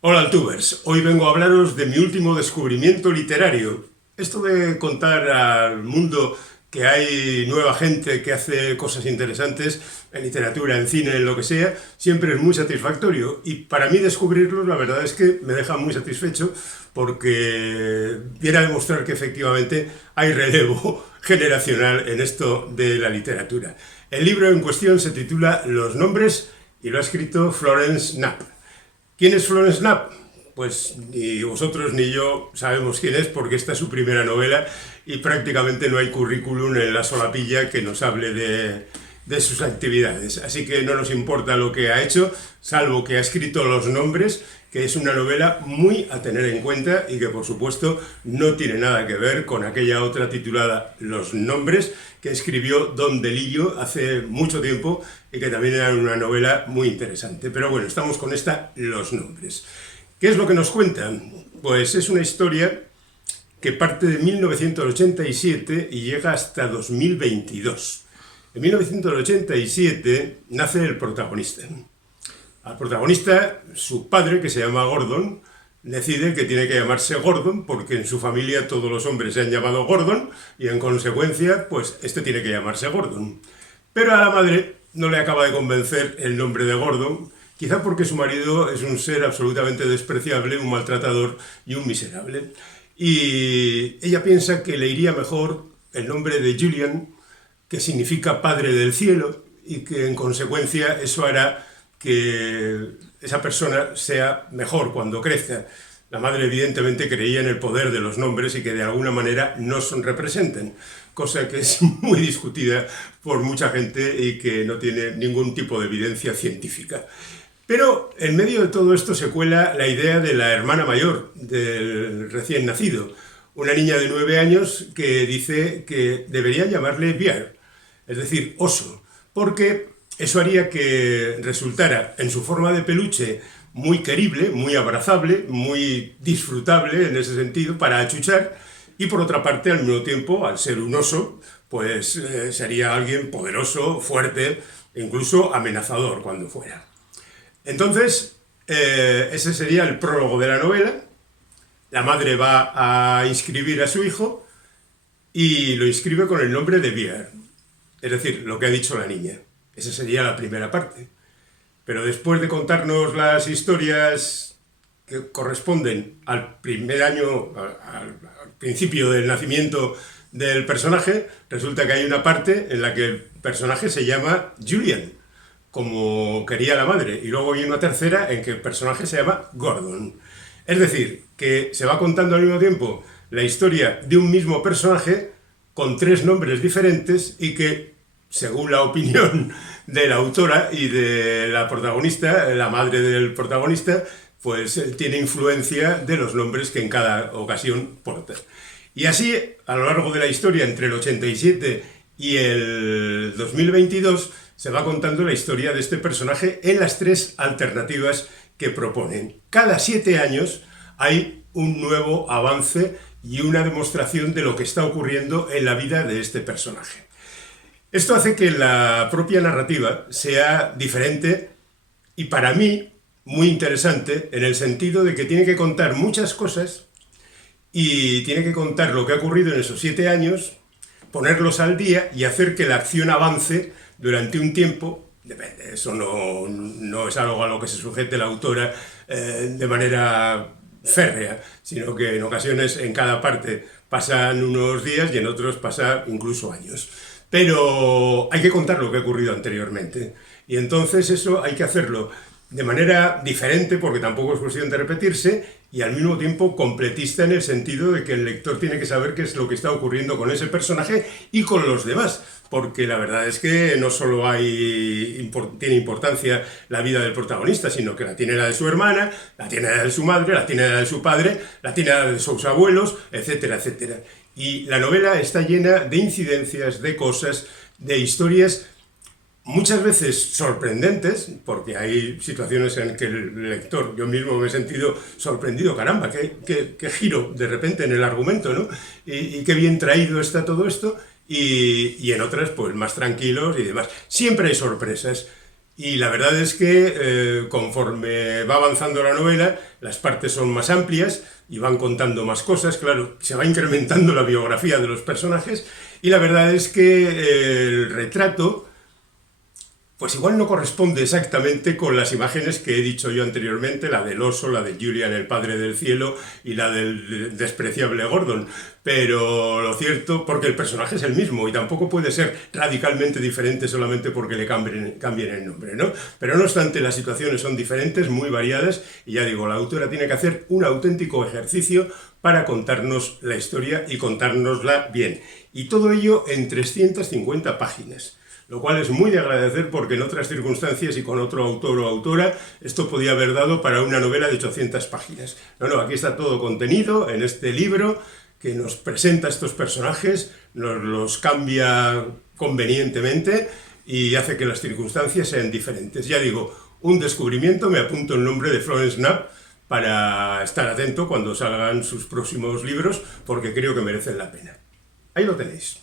Hola Altubers, hoy vengo a hablaros de mi último descubrimiento literario. Esto de contar al mundo que hay nueva gente que hace cosas interesantes en literatura, en cine, en lo que sea, siempre es muy satisfactorio. Y para mí descubrirlos, la verdad es que me deja muy satisfecho porque viene a demostrar que efectivamente hay relevo generacional en esto de la literatura. El libro en cuestión se titula Los nombres y lo ha escrito Florence Knapp. ¿Quién es Florence Knapp? Pues ni vosotros ni yo sabemos quién es porque esta es su primera novela y prácticamente no hay currículum en la solapilla que nos hable de sus actividades. Así que no nos importa lo que ha hecho, salvo que ha escrito Los nombres, que es una novela muy a tener en cuenta y que por supuesto no tiene nada que ver con aquella otra titulada Los nombres que escribió Don DeLillo hace mucho tiempo y que también era una novela muy interesante. Pero bueno, estamos con esta Los nombres. ¿Qué es lo que nos cuentan? Pues es una historia que parte de 1987 y llega hasta 2022. En 1987 nace el protagonista. Al protagonista, su padre, que se llama Gordon, decide que tiene que llamarse Gordon porque en su familia todos los hombres se han llamado Gordon y en consecuencia, pues este tiene que llamarse Gordon. Pero a la madre no le acaba de convencer el nombre de Gordon, quizá porque su marido es un ser absolutamente despreciable, un maltratador y un miserable. Y ella piensa que le iría mejor el nombre de Julian, que significa Padre del Cielo, y que en consecuencia eso hará que esa persona sea mejor cuando crezca. La madre evidentemente creía en el poder de los nombres y que de alguna manera nos representen, cosa que es muy discutida por mucha gente y que no tiene ningún tipo de evidencia científica. Pero en medio de todo esto se cuela la idea de la hermana mayor del recién nacido, una niña de 9 años que dice que debería llamarle Bear, es decir, oso, porque eso haría que resultara en su forma de peluche muy querible, muy abrazable, muy disfrutable en ese sentido para achuchar y por otra parte al mismo tiempo, al ser un oso, pues sería alguien poderoso, fuerte, incluso amenazador cuando fuera. Entonces, ese sería el prólogo de la novela. La madre va a inscribir a su hijo y lo inscribe con el nombre de Bear, es decir, lo que ha dicho la niña. Esa sería la primera parte. Pero después de contarnos las historias que corresponden al primer año, al principio del nacimiento del personaje, resulta que hay una parte en la que el personaje se llama Julian, como quería la madre, y luego hay una tercera en que el personaje se llama Gordon. Es decir, que se va contando al mismo tiempo la historia de un mismo personaje con 3 nombres diferentes y que, según la opinión de la autora y de la protagonista, la madre del protagonista, pues tiene influencia de los nombres que en cada ocasión porta. Y así, a lo largo de la historia, entre el 87 y el 2022, se va contando la historia de este personaje en las 3 alternativas que proponen. Cada 7 años hay un nuevo avance y una demostración de lo que está ocurriendo en la vida de este personaje. Esto hace que la propia narrativa sea diferente y para mí muy interesante en el sentido de que tiene que contar muchas cosas y tiene que contar lo que ha ocurrido en esos 7 años, ponerlos al día y hacer que la acción avance durante un tiempo. Depende, eso no es algo a lo que se sujete la autora de manera férrea, sino que en ocasiones en cada parte pasan unos días y en otros pasa incluso años. Pero hay que contar lo que ha ocurrido anteriormente. Y entonces eso hay que hacerlo de manera diferente, porque tampoco es cuestión de repetirse, y al mismo tiempo completista en el sentido de que el lector tiene que saber qué es lo que está ocurriendo con ese personaje y con los demás. Porque la verdad es que no solo tiene importancia la vida del protagonista, sino que la tiene la de su hermana, la tiene la de su madre, la tiene la de su padre, la tiene la de sus abuelos, etcétera, etcétera. Y la novela está llena de incidencias, de cosas, de historias muchas veces sorprendentes, porque hay situaciones en que el lector, yo mismo me he sentido sorprendido, caramba, qué giro de repente en el argumento, ¿no? Y qué bien traído está todo esto, y en otras pues más tranquilos y demás. Siempre hay sorpresas. Y la verdad es que conforme va avanzando la novela, las partes son más amplias y van contando más cosas, claro, se va incrementando la biografía de los personajes y la verdad es que el retrato pues igual no corresponde exactamente con las imágenes que he dicho yo anteriormente, la del oso, la de Julian, el padre del cielo, y la del despreciable Gordon. Pero lo cierto, porque el personaje es el mismo y tampoco puede ser radicalmente diferente solamente porque le cambien el nombre, ¿no? Pero no obstante, las situaciones son diferentes, muy variadas, y ya digo, la autora tiene que hacer un auténtico ejercicio para contarnos la historia y contárnosla bien. Y todo ello en 350 páginas. Lo cual es muy de agradecer porque en otras circunstancias y con otro autor o autora esto podía haber dado para una novela de 800 páginas. No, aquí está todo contenido en este libro que nos presenta estos personajes, nos los cambia convenientemente y hace que las circunstancias sean diferentes. Ya digo, un descubrimiento, me apunto el nombre de Florence Knapp para estar atento cuando salgan sus próximos libros porque creo que merecen la pena. Ahí lo tenéis.